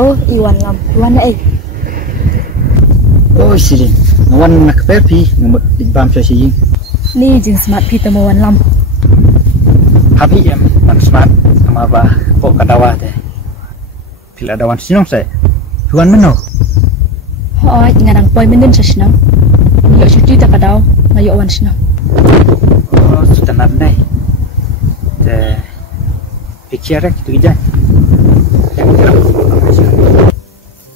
Oh, Iwan lam. Iwan na eh. Oh, silin. Ngawan nak pepi ngamut di bam sosial. Ni jing smart pi temu Wan lam. Happy em man smart sama ba pok kadawa teh. Pila dawan sinong saya. Tuan meno. Hoi ngadang poi menen sa sinam. Yo cuti ta kadau ngayo wan sinam. Oh, sudah nandai. Teh pikirek itu aja.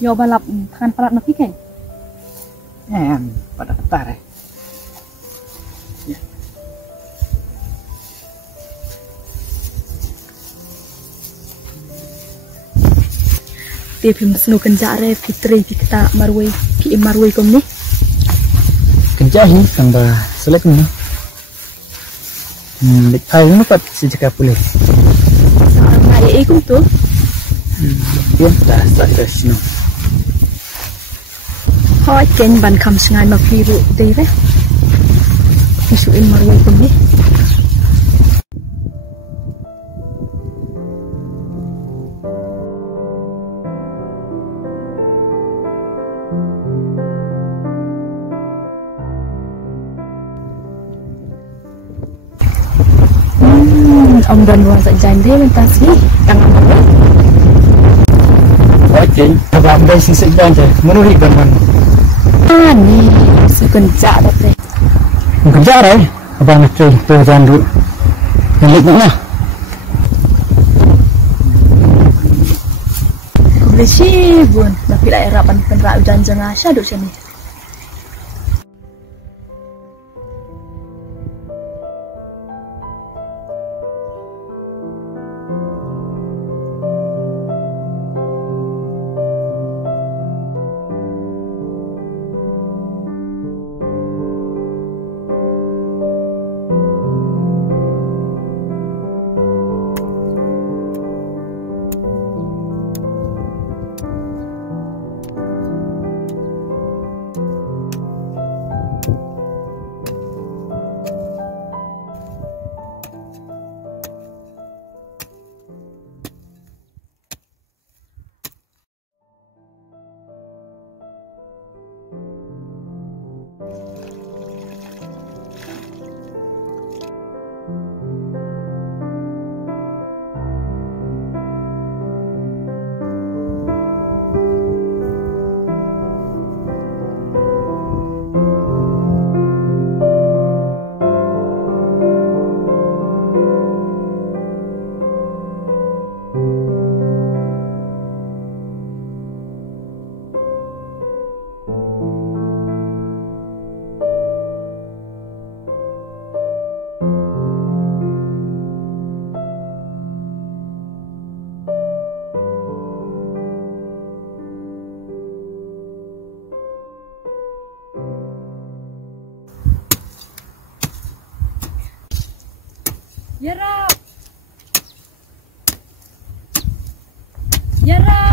Yo balap kan palat nak pikai. Pada ketar ya. Dia pun seno kenjare fitri kita marwai pi marwai kom ni. Kenjahi tambah selek ni. Lekai ni pat sejak boleh. Nah, ikum tu. Dia dah start sini. Hoi ken ban kam sengai ma piru dei re. Isuin marwai kom ni. Ông đần vào dạy dành thế bên ta xí càng làm được. Oke, làm đây xin dan je, menuhi dengan. Ni sekenja deh. Kerja dah, abang nak cuy tu jangan dulu. Yang mana? Boleh sih bun, tapi lah erapan penra ujan jengasah duk sini. Yara. Yara.